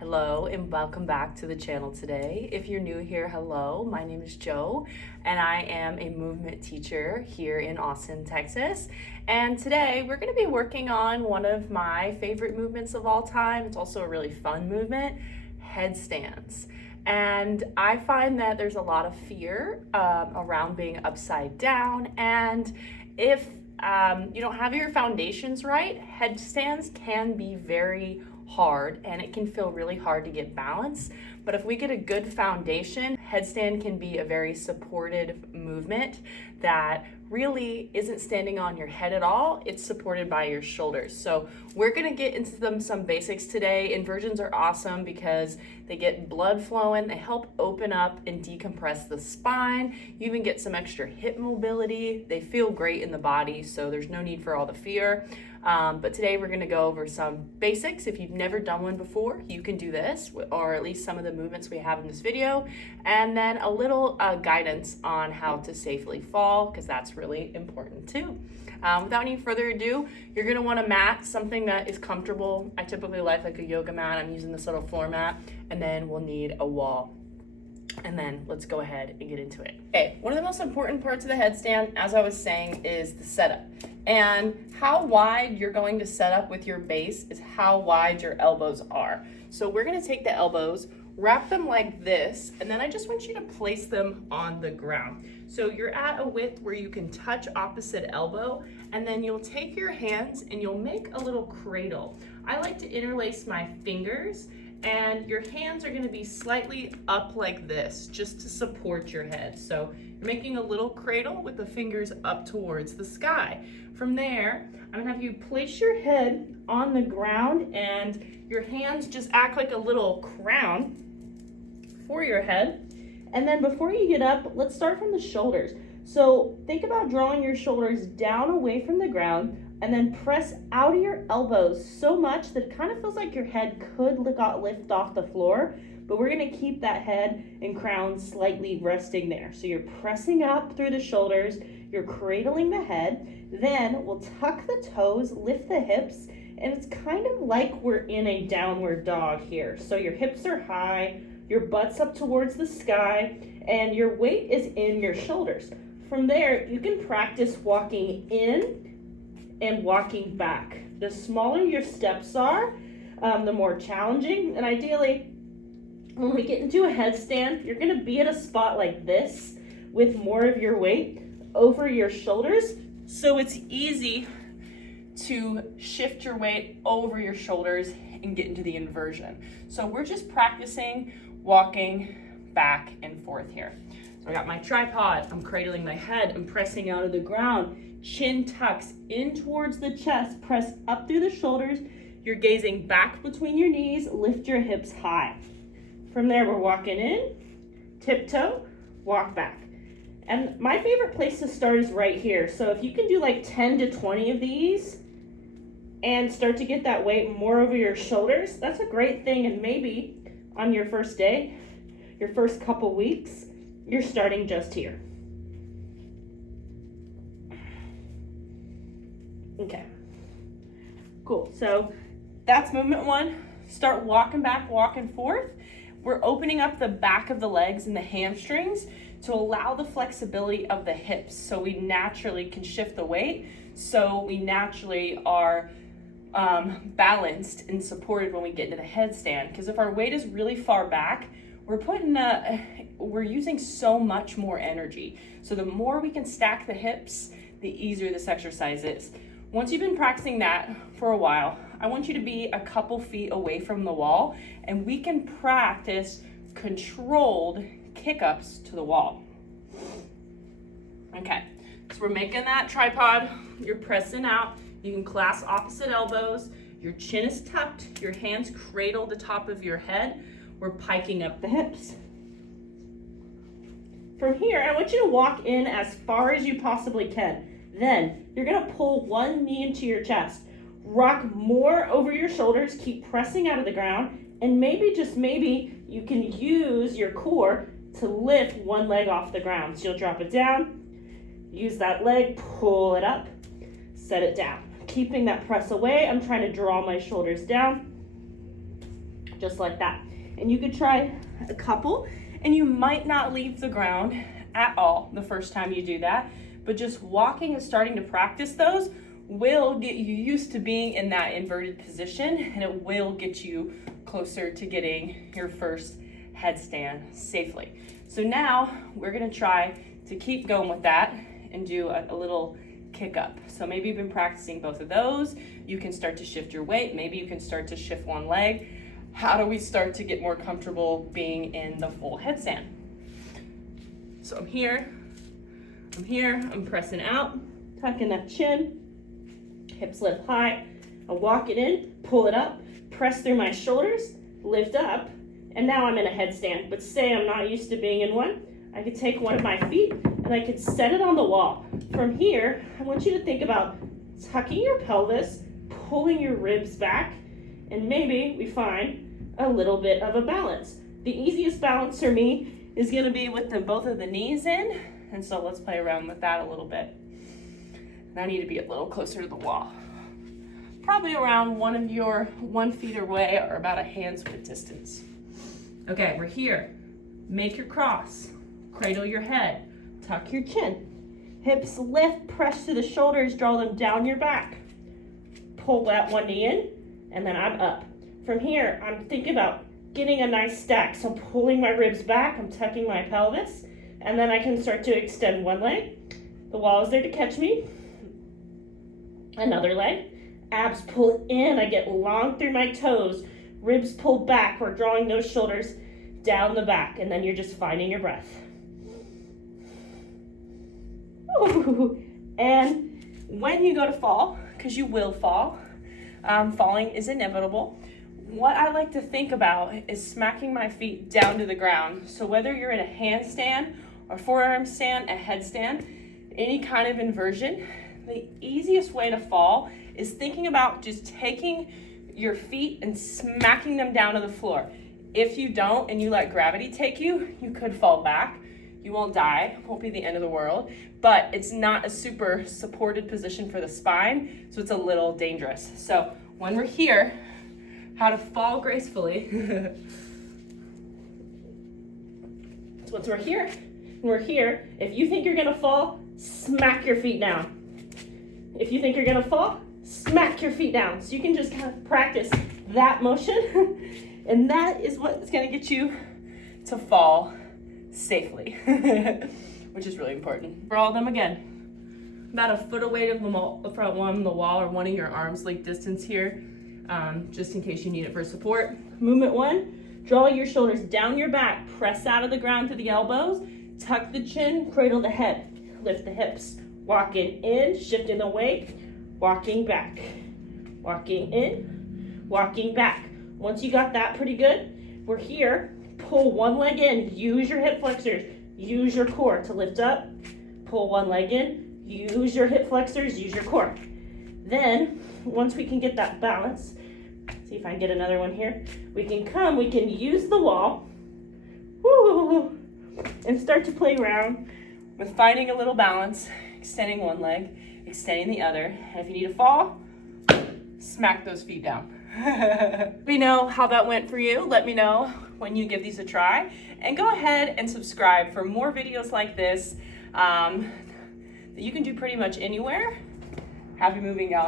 Hello and welcome back to the channel today. If you're new here, hello, my name is Jo and I am a movement teacher here in Austin, Texas. And today we're going to be working on one of my favorite movements of all time. It's also a really fun movement, headstands. And I find that there's a lot of fear around being upside down, and if you don't have your foundations right, headstands can be very hard and it can feel really hard to get balance. But if we get a good foundation, headstand can be a very supported movement that really isn't standing on your head at all. It's supported by your shoulders. So we're gonna get into some basics today. Inversions are awesome because they get blood flowing, they help open up and decompress the spine. You even get some extra hip mobility. They feel great in the body, so there's no need for all the fear. But today we're gonna go over some basics. If you've never done one before, you can do this, or at least some of the movements we have in this video, and then a little guidance on how to safely fall, because that's really important too. Without any further ado, you're gonna want a mat, something that is comfortable. I typically like a yoga mat. I'm using this little floor mat, and then we'll need a wall. And then let's go ahead and get into it. Okay, one of the most important parts of the headstand, as I was saying, is the setup. And how wide you're going to set up with your base is how wide your elbows are. So we're gonna take the elbows, wrap them like this, and then I just want you to place them on the ground. So you're at a width where you can touch opposite elbow, and then you'll take your hands and you'll make a little cradle. I like to interlace my fingers, and your hands are gonna be slightly up like this, just to support your head. So you're making a little cradle with the fingers up towards the sky. From there, I'm gonna have you place your head on the ground and your hands just act like a little crown for your head. And then before you get up, let's start from the shoulders. So think about drawing your shoulders down away from the ground, and then press out of your elbows so much that it kind of feels like your head could lift off the floor, but we're gonna keep that head and crown slightly resting there. So you're pressing up through the shoulders, you're cradling the head, then we'll tuck the toes, lift the hips, and it's kind of like we're in a downward dog here. So your hips are high, your butt's up towards the sky, and your weight is in your shoulders. From there, you can practice walking in and walking back. The smaller your steps are, the more challenging. And ideally, when we get into a headstand, you're gonna be at a spot like this with more of your weight over your shoulders. So it's easy to shift your weight over your shoulders and get into the inversion. So we're just practicing walking back and forth here. So I got my tripod, I'm cradling my head, I'm pressing out of the ground. Chin tucks in towards the chest, press up through the shoulders. You're gazing back between your knees, lift your hips high. From there, we're walking in, tiptoe, walk back. And my favorite place to start is right here. So if you can do like 10 to 20 of these and start to get that weight more over your shoulders, that's a great thing. And maybe on your first day, your first couple weeks, you're starting just here. Okay, cool. So that's movement one. Start walking back, walking forth. We're opening up the back of the legs and the hamstrings to allow the flexibility of the hips, so we naturally can shift the weight, so we naturally are balanced and supported when we get into the headstand. Because if our weight is really far back, we're using so much more energy. So the more we can stack the hips, the easier this exercise is. Once you've been practicing that for a while, I want you to be a couple feet away from the wall, and we can practice controlled kick-ups to the wall. Okay, so we're making that tripod, you're pressing out, you can clasp opposite elbows, your chin is tucked, your hands cradle the top of your head, we're piking up the hips. From here, I want you to walk in as far as you possibly can. Then you're gonna pull one knee into your chest, rock more over your shoulders, keep pressing out of the ground, and maybe, just maybe, you can use your core to lift one leg off the ground. So you'll drop it down, use that leg, pull it up, set it down. Keeping that press away, I'm trying to draw my shoulders down, just like that. And you could try a couple, and you might not leave the ground at all the first time you do that, but just walking and starting to practice those will get you used to being in that inverted position, and it will get you closer to getting your first headstand safely. So now we're gonna try to keep going with that and do a little kick up. So maybe you've been practicing both of those. You can start to shift your weight. Maybe you can start to shift one leg. How do we start to get more comfortable being in the full headstand? So I'm here, I'm pressing out, tucking that chin, hips lift high. I walk it in, pull it up, press through my shoulders, lift up, and now I'm in a headstand. But say I'm not used to being in one, I could take one of my feet and I could set it on the wall. From here, I want you to think about tucking your pelvis, pulling your ribs back, and maybe we find a little bit of a balance. The easiest balance for me is gonna be with both of the knees in, and so let's play around with that a little bit. And I need to be a little closer to the wall. Probably around one of your 1 feet away or about a hand's width distance. Okay, we're here. Make your cross, cradle your head, tuck your chin. Hips lift, press to the shoulders, draw them down your back. Pull that one knee in, and then I'm up. From here, I'm thinking about getting a nice stack. So pulling my ribs back, I'm tucking my pelvis, and then I can start to extend one leg. The wall is there to catch me. Another leg. Abs pull in, I get long through my toes. Ribs pull back, we're drawing those shoulders down the back, and then you're just finding your breath. Ooh. And when you go to fall, because you will fall, falling is inevitable, what I like to think about is smacking my feet down to the ground. So whether you're in a handstand or forearm stand, a headstand, any kind of inversion, the easiest way to fall is thinking about just taking your feet and smacking them down to the floor. If you don't and you let gravity take you, you could fall back. You won't die, won't be the end of the world, but it's not a super supported position for the spine, so it's a little dangerous. So when we're here, how to fall gracefully. So once we're here, if you think you're gonna fall, smack your feet down. If you think you're gonna fall, smack your feet down. So you can just kind of practice that motion, and that is what's gonna get you to fall safely, which is really important. For all of them, again, about a foot away from the wall or one of your arms length distance here, just in case you need it for support. Movement one, draw your shoulders down your back, press out of the ground to the elbows, tuck the chin, cradle the head, lift the hips, walking in, shifting the weight, walking back, walking in, walking back. Once you got that pretty good, we're here. Pull one leg in, use your hip flexors, use your core to lift up. Pull one leg in, use your hip flexors, use your core. Then, once we can get that balance, see if I can get another one here. We can use the wall, woo, and start to play around with finding a little balance, extending one leg, extending the other. And if you need to fall, smack those feet down. Let me know how that went for you. Let me know when you give these a try, and go ahead and subscribe for more videos like this that you can do pretty much anywhere. Happy moving, y'all.